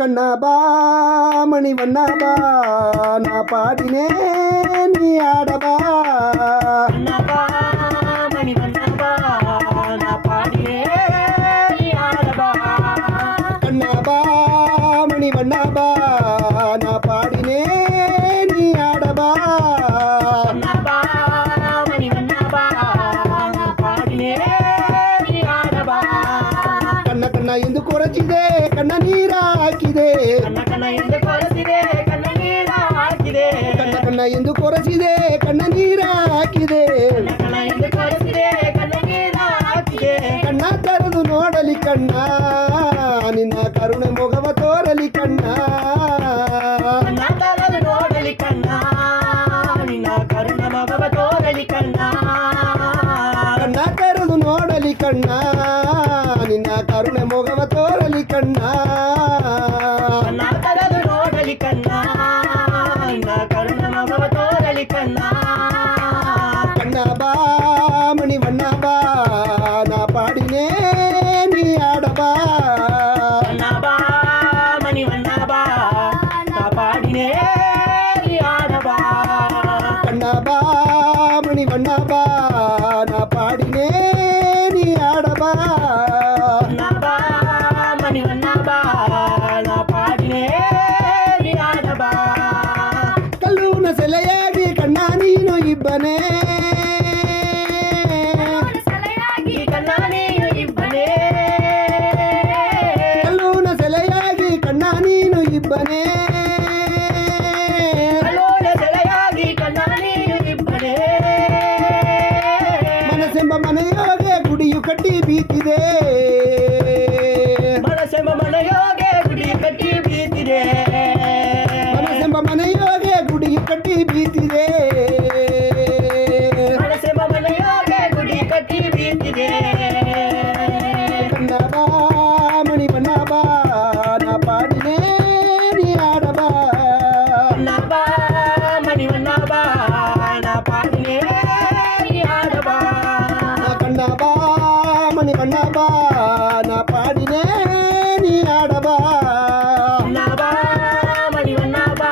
ಕಣ್ಣಬಾ ಮಣಿ ಬಣ್ಣಬಾ ನಾ ಪಾಡಿನೇ ನೀ ಆಡಬಾ ಕಣ್ಣಬಾ ಮಣಿ ಬಣ್ಣಬಾ ನಾ ಪಾಡಿನೇ ನೀ ಆಡಬಾ ಕಣ್ಣಬಾ ಮಣಿ ಬಣ್ಣಬಾ ನಾ ಪಾಡಿನೇ ನೀ ಆಡಬಾ ಕಣ್ಣಬಾ ಮಣಿ ಬಣ್ಣಬಾ ನಾ ಪಾಡಿನೇ ನೀ ಆಡಬಾ ಕಣ್ಣ ಕಣ್ಣ ಎಂದು ಕೊರಚಿದೆ ಕಣ್ಣ ನೀರ ಹಾಕಿದೆ ಕಣ್ಣ ಕಣ್ಣ ಎಂದು ಕೊರಸಿದೆ ಕಣ್ಣ ನೀರ ಹಾಕಿದೆ ಕಣ್ಣ ಕಣ್ಣ ಎಂದು ಕೊರಚಿದೆ ಕಣ್ಣ ನೀರ ಹಾಕಿದೆ ಕಣ್ಣ ಕಣ್ಣ ಎಂದು ಕೊರಸಿದೆ ಕಣ್ಣ ನೀರ ಹಾಕಿದೆ ಕಣ್ಣ ತೆರೆದು ನೋಡಲಿ ಕಣ್ಣ ನಿನ್ನ ಕರುಣೆ ಮೊಗವ ತೋರಲಿ ಕಣ್ಣ ಕಣ್ಣ ತೆರೆದು ನೋಡಲಿ ಕಣ್ಣ ನಿನ್ನ ಕರುಣ ಮಗವ ತೋರಲಿ ಕಣ್ಣ ಕಣ್ಣ ತೆರೆದು ನೋಡಲಿ ಕಣ್ಣ ನಿನ್ನ ಕರುಣೆ ಮೊಗವ ತೋರಲಿ ಕಣ್ಣ ಕಣ್ಣ ತೆರೆದು ನೋಡಲಿ ಕಣ್ಣ ನಿನ್ನ ಕರುಣ ಮಗವ ತೋರಲಿ ಕಣ್ಣ ಕಣ್ಣ ಬಾ ಮಣಿ ಬಣ್ಣ ಬಾ ನಾ ಪಾಡಿನೇ ನೀ ಆಡಬಾ ಕಣ್ಣ ಬಾ ಮಣಿ ಬಣ್ಣ ಬಾ ನಾ ಪಾಡಿನೇ ನೀ ಆಡಬಾ ಕಣ್ಣ ಬಾ ಮಣಿ ಬಣ್ಣ ಬಾ ನಾ ಪಾಡಿನೇ ನೀ ಆಡಬಾ ಕಣ್ಣ ಬಾ ಮಣಿ ಬಣ್ಣ ಬಾ ನಾ ಪಾಡಿನೇ ನೀ ಆಡಬಾ ಕಲ್ಲೂನ ಸೆಲೆಯಾಗಿ ಕಣ್ಣ ನೀನು ಇಬ್ಬನೇ ಸಲಯಾಗಿ ಕಣ್ಣ ನೀನು ಇಬ್ಬನೇ ಕಲ್ಲೂನ ಸೆಲೆಯಾಗಿ ಕಣ್ಣ ನೀನು ಇಬ್ಬನೇ ಕಲ್ಲೋಳ ಸೆಲೆಯಾಗಿ ಕಣ್ಣ ನೀನು ಇಬ್ಬನೇ ಮನಸ್ಸೆಂಬ ಮನೆಯೊಳಗೆ ಗುಡಿಯು ಕಟ್ಟಿ ಬೀತಿದೆ ಮನಸ್ಸೆಂಬ ಮನೆಯೋಗೆ ಗುಡಿ ಕಟ್ಟಿ ಬೀತಿದೆ ಮನಸ್ಸೆಂಬ ಮನೆಯೊಳಗೆ ಗುಡಿಯು ಕಟ್ಟಿ ಬೀತಿದೆ ಮನಸ್ಸೆಂಬ ಮನೆಯೋಗೆ ಗುಡಿ ಕಟ್ಟಿ ಬೀತಿದೆ ಕಣ್ಣ ಬಾ ಮಣಿ ಬಣ್ಣ ಬಾ ನಾ ಪಾಡಿನೇ ನೀ ಆಡಬಾ ಕಣ್ಣ ಬಾ ಮಣಿ ಬಣ್ಣ ಬಾ ನಾ ಪಾಡಿನೇ ನೀ ಆಡಬಾ ಕಣ್ಣ ಬಾ ಮಣಿ ಬಣ್ಣ ಬಾ ನಾ ಪಾಡಿನೇ ನೀ ಆಡಬಾ ಕಣ್ಣ ಬಾ ಮಣಿ ಬಣ್ಣ ಬಾ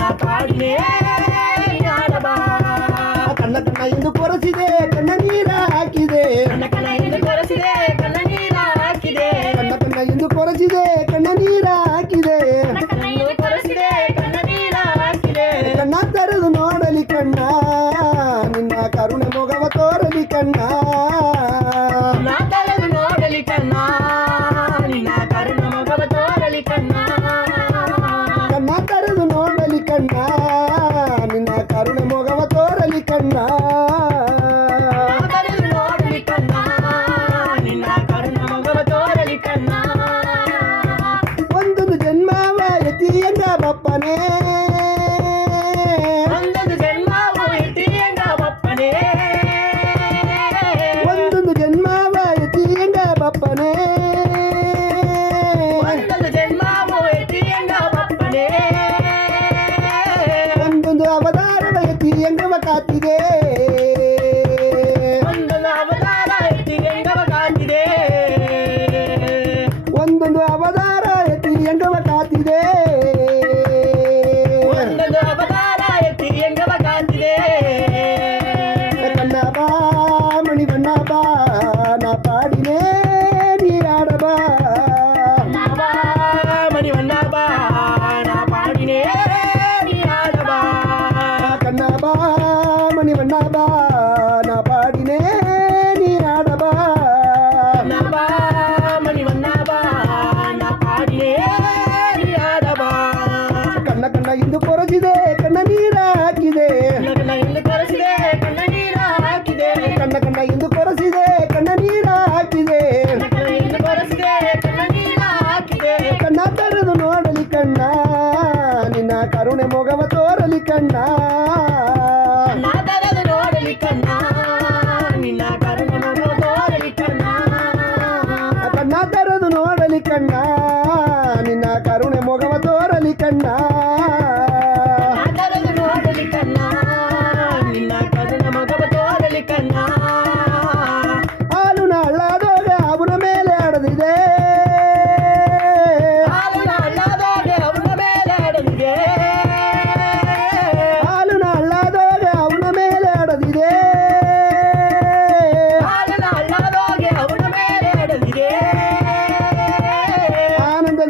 ನಾ ಪಾಡಿನೇ ನೀ ಆಡಬಾ ಕಣ್ಣ ಕಣ್ಣ ಎಂದು ಕೊರಸಿದೆ ಕಣ್ಣ ನೀರ ಹಾಕಿದೆ ಕಣ್ಣ ಕಣ್ಣ ಎಂದು ಕೊರಸಿದೆ ಕಣ್ಣ ನೀರ ಹಾಕಿದೆ ಕಣ್ಣ ಕಣ್ಣ ಎಂದು ಕೊರಸಿದೆ ಕಣ್ಣ ನೀರ ಹಾಕಿದೆ ಕಣ್ಣ ಕಣ್ಣ ಎಂದು ಕೊರಸಿದೆ ಕಣ್ಣ ನೀರ ಹಾಕಿದೆ ಕಣ್ಣ ತೆರೆದು ನೋಡಲಿ ಕಣ್ಣ ನಿನ್ನ ಕರುಣೆ ಮೊಗವ ತೋರಲಿ ಕಣ್ಣ ನಾ ತೆರೆದು ನೋಡಲಿ ಕಣ್ಣ ನಿನ್ನ ಕರುಣ ಮಗವ ತೋರಲಿ ಕಣ್ಣ ಕಣ್ಣ ತೆರೆದು ನೋಡಲಿ ಕಣ್ಣ ನಿನ್ನ ಕರುಣೆ ಮೊಗವ ತೋರಲಿ ಕಣ್ಣ ನಾ ತೆರೆದು ನೋಡಲಿ ಕಣ್ಣ ನಿನ್ನ ಕರುಣ ಮಗವ ತೋರಲಿ ಕಣ್ಣ ಒಂದೊಂದು ಜನ್ಮವ ಯತಿಯಂಗ ಬಪ್ಪನೇ ಒಂದೊಂದು ಜನ್ಮವು ಇಟ್ಟಿಯಂಗ ಬಪ್ಪನೇ ಒಂದೊಂದು ಜನ್ಮವ ಯತಿಯಂಗ ಬಪ್ಪನೇ ಒಂದೊಂದು ಜನ್ಮವು ಇಟ್ಟಿಯಂಗ ಬಪ್ಪನೇ ಒಂದೊಂದು ಅವತಾರವ ಯತಿಯಂಗವ ಕಾತಿದೆ ಒಂದೊಂದು ಅವತಾರ ಇಟ್ಟಿಯಂಗವ ಕಾತಿದೆ ಒಂದೊಂದು ಅವತಾರ ಯತಿಯಂಗವ ಕಾತಿದೆ ಒಂದೊಂದು ಅವತಾರ ಇಟ್ಟಿಯಂಗವ ಕಾತಿದೆ ಕಣ್ಣ ಬಾ ಮಣಿ ಬಣ್ಣ ಬಾ ನಾ ಪಾಡಿನೇ ನೀ ಆಡಬಾ ನಾ ಮಣಿ ಬಣ್ಣ ಬಾ ನಾ ಪಾಡಿನೇ ನೀ ಆಡಬಾ ಕಣ್ಣ ಬಾ ಮಣಿ ಬಣ್ಣ ಬಾ ನಾ ಪಾಡಿನೇ ನೀ ಆಡಬಾ ನಾ ಮಣಿ ಬಣ್ಣ ಬಾ ನಾ ಪಾಡಿನೇ ನೀ ಆಡಬಾ ಕಣ್ಣ ಕಣ್ಣ ಇಂದು ಕೊರಚಿದೆ ಕಣ್ಣ ನೀರ ಹಾಕಿದೆ ಕಣ್ಣ ಕಣ್ಣ ಎಂದು ಕೊರಸಿದೆ ಕಣ್ಣ ನೀರ ಹಾಕಿದೆ ಕಣ್ಣ ಕಣ್ಣ ಇಂದು ಕೊರಸಿದೆ ಕಣ್ಣ ನೀರ ಹಾಕಿದೆ ಕಣ್ಣ ಕಣ್ಣ ಎಂದು ಕೊರಸಿದೆ ಕಣ್ಣ ನೀರ ಹಾಕಿದೆ ಕಣ್ಣ ತೆರೆದು ನೋಡಲಿ ಕಣ್ಣ ನಿನ್ನ ಕರುಣೆ ಮೊಗವ ತೋರಲಿ ಕಣ್ಣ ನಾ ತೆರೆದು ನೋಡಲಿ ಕಣ್ಣ ನಿನ್ನ ಕರುಣ ಮಗವ ತೋರಲಿ ಕಣ್ಣ ಕಣ್ಣ ತೆರೆದು ನೋಡಲಿ ಕಣ್ಣ ನಿನ್ನ ಕರುಣೆ ಮೊಗವ ತೋರಲಿ ಕಣ್ಣ ನಾ ತೆರೆದು ನೋಡಲಿ ಕಣ್ಣ ನಿನ್ನ ಕರುಣ ಮಗವ ತೋರಲಿ ಕಣ್ಣ ಹಾಲು ನಾಳಾದೋಗ ಅವನ ಮೇಲೆ ಆಡದಿದೆ ಹಾಲು ನಾಳ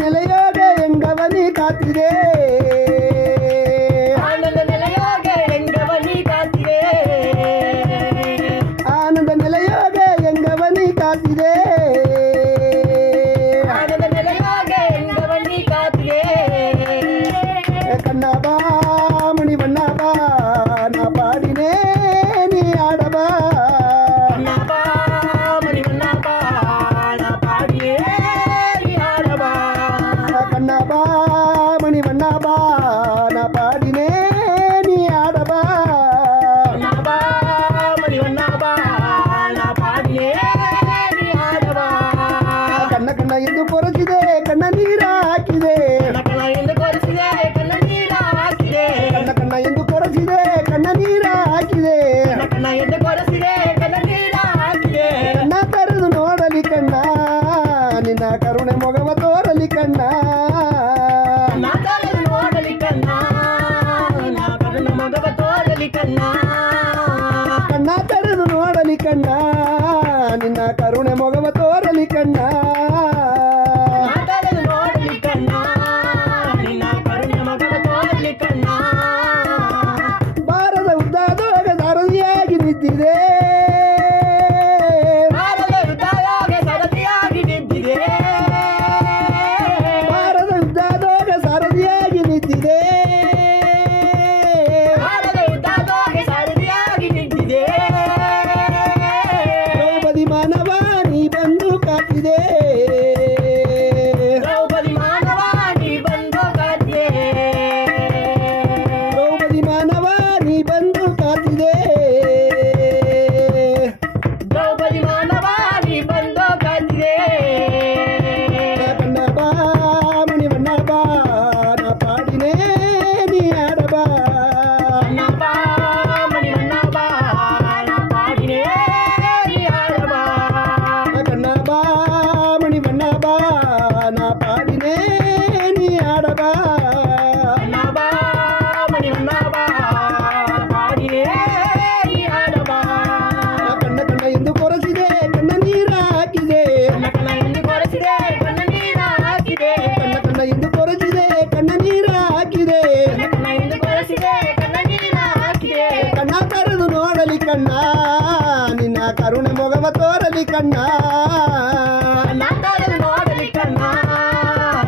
ನೆಲೆಯೋಗೆ ಎಂಗವನಿ ಕಾತಿದೆ ಆನಂದ ನೆಲೆಯೋಗೆ ಎಂಗವನಿ ಕಾತಿದೆ ಆನಂದ ನೆಲೆಯೋಗೆ ಎಂಗವನಿ ಕಾತಿದೆ ಆನಂದ ನೆಲೆಯೋಗೆ ಎಂಗವನಿ ಕಾತಿದೆ ಕಣ್ಣ ಬಾ ಮಣಿ ಬಣ್ಣ ಬಾ ನಾ ಪಾಡಿನೇ ನೀ ಆಡಬಾ ನಬಾ ಮಣಿವಣ್ಣ ಬಾ ನಾ ಪಾಡಿಯೇ ಆಡಬಾ ಕಣ್ಣ ಬಾ ಮಣಿ ಬಣ್ಣ ಬಾ ನಾ ಪಾಡಿನೇ ನೀ ಆಡಬಾ ನಬಾ ಮಣಿವಣ್ಣ ಬಾ ನಾ ಪಾಡಿಯೇ ಆಡಬಾ ಕಣ್ಣ ಕಣ್ಣ ಎಂದು ಕೊರಚಿದೆ ಕಣ್ಣ ನೀರ ಹಾಕಿದೆ ಕಣ ಎಂದು ಕೊರಿಸಿದೆ ಕಣ್ಣ ನೀರ ಹಾಕಿದೆ ಕಣ್ಣ ಕಣ್ಣ ಎಂದು ಕೊರಚಿದೆ ಕಣ್ಣ ನೀರ ಹಾಕಿದೆ ಕಣ ಎಂದು ಕೊರಿಸಿದೆ ಕಣ್ಣ ನೀರ ಹಾಕಿದೆ ಕಣ್ಣ ತೆರೆದು ನೋಡಲಿ ಕಣ್ಣ ನಿನ್ನ ಕರುಣೆ ಮೊಗವ ತೋರಲಿ ಕಣ್ಣ ನಾಟಕ ನೋಡಲಿ ಕಣ್ಣ ನಾ ಕರುಣ ಮಗವ ತೋರಲಿ ಕಣ್ಣ ಕಣ್ಣ ತೆರೆದು ನೋಡಲಿ ಕಣ್ಣ ನಿನ್ನ ಕರುಣೆ ಮೊಗವ ತೋರಲಿ ಕಣ್ಣ ನಾಟಕ ನೋಡಲಿ ಕಣ್ಣ ನಿನ್ನ ಕರುಣ ಮಗವ ತೋರಲಿ ಕಣ್ಣ ಬಾರದ ಉದ್ದಾದೋಗ ದಾರದಿಯಾಗಿ ನಿಂತಿದೆ ಭಾರತ ಹೃದಯಗೆ ಸರದಿಯಾಗಿ ನಿಂತಿದೆ ಬಾರದ ಉದ್ದಾದೋಗ ಸಾರದಿಯಾಗಿ ನಿಂತಿದೆ ಭಾರತ ಹೃದಯಗೆ ಸರದಿಯಾಗಿ ನಿಂತಿದೆ ದ್ರೌಪದಿ ಮಾನವ ನೀ ಬಂದು ಕಾತಿದೆ ದ್ರೌಪದಿ ಮಾನವ ನೀ ಬಂದು ಕಾತಿದೆ ದ್ರೌಪದಿ ಮಾನವ ನೀ ಬಂದು ಕಾತಿದೆ ದ್ರೌಪದಿ ಮಾನವ ನೀ ಬಂದು ಕಾತಿದೆ ಕಣ್ಣ ಬಾ ಮಣಿ ಬಣ್ಣ ಬಾ ನಾ ಪಾಡಿನೇ ನೀ ಆಡಬಾ ನಬಾ ಮಣಿವಣ್ಣ ಬಾ ನಾ ಪಾಡಿನೇ ಆಡಬಾ ಕಣ್ಣ ಬಾ ಮಣಿ ಬಣ್ಣ ಬಾ ನಾ ಪಾಡಿನೇ ನೀ ಆಡಬಾ ನಬಾ ಮಣಿವಣ್ಣ ಬಾ ಪಾಡಿನೇ ಆಡಬಾ ಕಣ್ಣ ಕಣ್ಣ ಎಂದು ಕೊರಸಿದೆ ಕಣ್ಣ ನೀರ ಹಾಕಿದೆ ಕಣ ಎಂದು ಕೊರೆಸಿದೆ ಕಣ್ಣ ನೀರ ಹಾಕಿದೆ ಕಣ್ಣ ಕಣ್ಣ ಎಂದು ಕೊರಸಿದೆ ಕಣ್ಣ ನೀರ ಹಾಕಿದೆ ಕಣ ಎಂದು ಕೊರೆಸಿದೆ ಕಣ್ಣ ನೀರ ಹಾಕಿದೆ ಕಣ್ಣ ತೆರೆದು ನೋಡಲಿ ಕಣ್ಣ ನಿನ್ನ ಕರುಣೆ ಮೊಗವ ತೋರಲಿ ಕಣ್ಣ ನಾಟಕ ನೋಡಲಿ ಕಣ್ಣ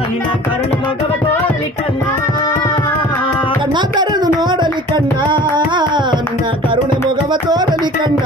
ನಿನ್ನ ಕರುಣ ಮಗವ ತೋರಲಿ ಕಣ್ಣ ಕಣ್ಣ ತೆರೆದು ನೋಡಲಿ ಕಣ್ಣ ನಿನ್ನ ಕರುಣೆ ಮೊಗವ ತೋರಲಿ ಕಣ್ಣ